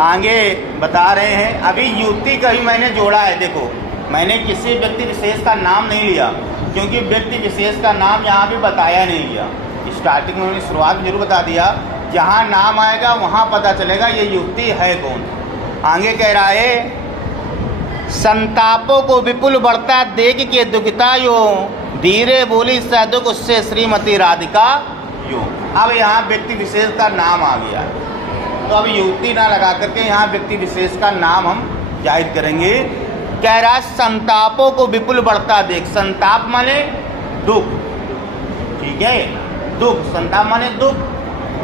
आगे बता रहे हैं। अभी युक्ति का ही मैंने जोड़ा है। देखो, मैंने किसी व्यक्ति विशेष का नाम नहीं लिया, क्योंकि व्यक्ति विशेष का नाम यहाँ भी बताया नहीं गया। स्टार्टिंग में उन्होंने शुरुआत में जरूर बता दिया, जहाँ नाम आएगा वहाँ पता चलेगा ये युक्ति है कौन। आगे कह रहा है, संतापों को विपुल बढ़ता देख के दुखिता यो, धीरे बोली सदुख उससे श्रीमती राधिका यो। अब यहाँ व्यक्ति विशेष का नाम आ गया, तो अब युक्ति ना लगा करके यहाँ व्यक्ति विशेष का नाम हम जाहिर करेंगे। कह रहा संतापों को विपुल बढ़ता देख। संताप माने दुख, ठीक है, दुख। संताप माने दुख,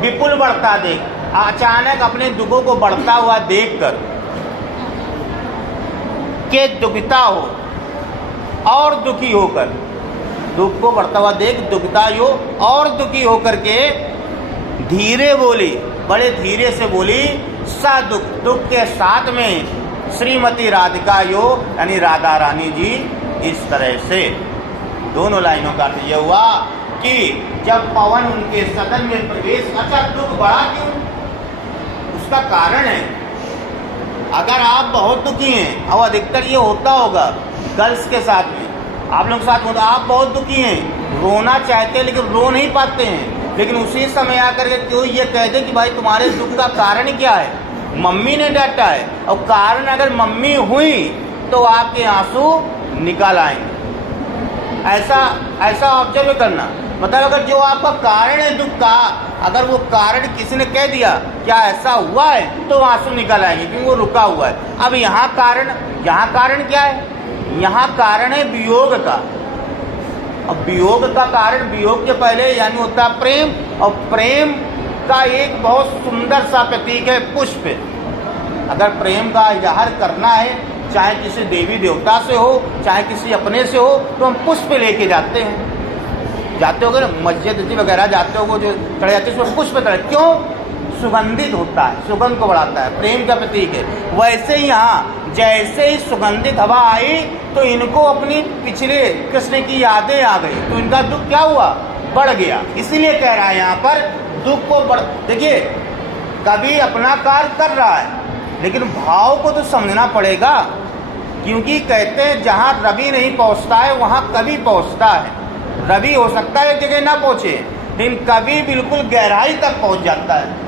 विपुल बढ़ता देख, अचानक अपने दुखों को बढ़ता हुआ देखकर के दुखिता हो और दुखी होकर, दुख को बढ़ता हुआ देख दुखिता हो और दुखी होकर के धीरे बोली, बड़े धीरे से बोली, सा दुख, दुख के साथ में श्रीमती राधिका यो यानी राधा रानी जी। इस तरह से दोनों लाइनों का अर्थ यह हुआ कि जब पवन उनके सदन में प्रवेश, अच्छा दुख बढ़ा क्यों, उसका कारण है। अगर आप बहुत दुखी हैं, और अधिकतर ये होता होगा गर्ल्स के साथ में, आप लोग के साथ होता, आप बहुत दुखी हैं, रोना चाहते हैं लेकिन रो नहीं पाते हैं, लेकिन उसी समय आकर के क्यों ये कह दे कि भाई तुम्हारे दुख का कारण क्या है, मम्मी ने डांटा है, और कारण अगर मम्मी हुई तो आपके आंसू निकल आएंगे। ऐसा ऑब्जर्व करना, मतलब अगर जो आपका कारण है दुख का, अगर वो कारण किसी ने कह दिया क्या ऐसा हुआ है, तो आंसू निकल आएंगे, क्योंकि वो रुका हुआ है। अब यहाँ कारण क्या है, यहाँ कारण है वियोग का। अब वियोग का कारण, वियोग के पहले यानी होता है प्रेम, और प्रेम का एक बहुत सुंदर सा प्रतीक है पुष्प। अगर प्रेम का इजहार करना है, चाहे किसी देवी देवता से हो, चाहे किसी अपने से हो, तो हम पुष्प लेके जाते हैं। जाते हो ना मस्जिद वगैरह जाते हो, वो जो चढ़े जाते हैं उसमें पुष्प चढ़े, क्यों, सुगंधित होता है, सुगंध को बढ़ाता है, प्रेम का प्रतीक है। वैसे ही यहाँ जैसे ही सुगंधित हवा आई तो इनको अपनी पिछले कृष्ण की यादें आ गई, तो इनका दुख क्या हुआ, बढ़ गया। इसीलिए कह रहा है यहाँ पर दुख को बढ़, देखिए कभी अपना कार्य कर रहा है लेकिन भाव को तो समझना पड़ेगा, क्योंकि कहते हैं जहाँ रवि नहीं पहुँचता है वहाँ कवि पहुँचता है। रवि हो सकता है एक जगह ना पहुँचे, लेकिन कवि बिल्कुल गहराई तक पहुँच जाता है।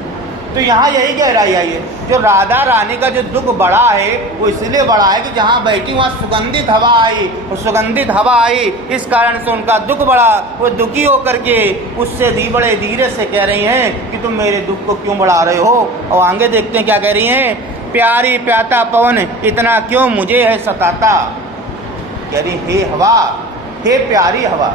तो यहाँ यही गहराई आई है। जो राधा रानी का जो दुख बढ़ा है वो इसलिए बढ़ा है कि जहाँ बैठी वहाँ सुगंधित हवा आई, और सुगंधित हवा आई इस कारण से उनका दुख बढ़ा। वो दुखी होकर के उससे बड़े धीरे से कह रही हैं कि तुम मेरे दुख को क्यों बढ़ा रहे हो। और आगे देखते हैं क्या कह रही हैं, प्यारी प्याता पवन इतना क्यों मुझे है सताता। कह रही हे हवा, हे प्यारी हवा,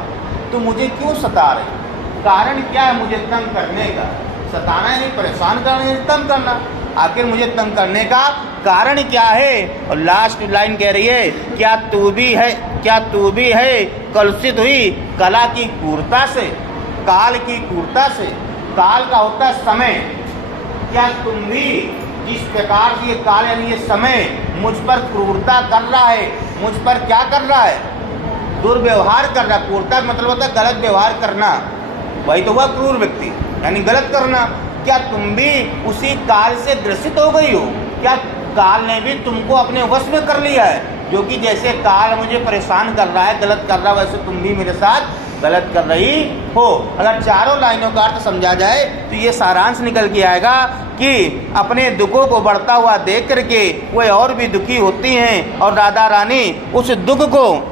तुम मुझे क्यों सता रही, कारण क्या है मुझे तंग करने का। सताना है नहीं, परेशान करना है, तंग करना, आखिर मुझे तंग करने का कारण क्या है। और लास्ट लाइन कह रही है, क्या तू भी है कलुषित हुई कला की क्रूरता से, काल की क्रूरता से। काल का होता है समय, क्या तुम भी जिस प्रकार से ये काल यानी ये समय मुझ पर क्रूरता कर रहा है, मुझ पर क्या कर रहा है, दुर्व्यवहार कर रहा है। क्रूरता का मतलब होता है गलत व्यवहार करना, वही तो हुआ क्रूर व्यक्ति यानी गलत करना। क्या तुम भी उसी काल से ग्रसित हो गई हो, क्या काल ने भी तुमको अपने वश में कर लिया है, जो कि जैसे काल मुझे परेशान कर रहा है, गलत कर रहा है, वैसे तुम भी मेरे साथ गलत कर रही हो। अगर चारों लाइनों का अर्थ समझा जाए तो ये सारांश निकल के आएगा कि अपने दुखों को बढ़ता हुआ देख करके वे और भी दुखी होती हैं, और राधा रानी उस दुख को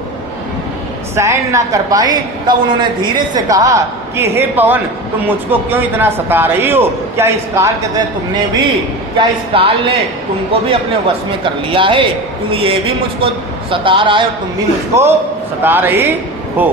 सहन ना कर पाई। तब उन्होंने धीरे से कहा कि हे पवन, तुम मुझको क्यों इतना सता रही हो, क्या इस काल के तहत तुमने भी, क्या इस काल ने तुमको भी अपने वश में कर लिया है, क्योंकि ये भी मुझको सता रहा है और तुम भी मुझको सता रही हो।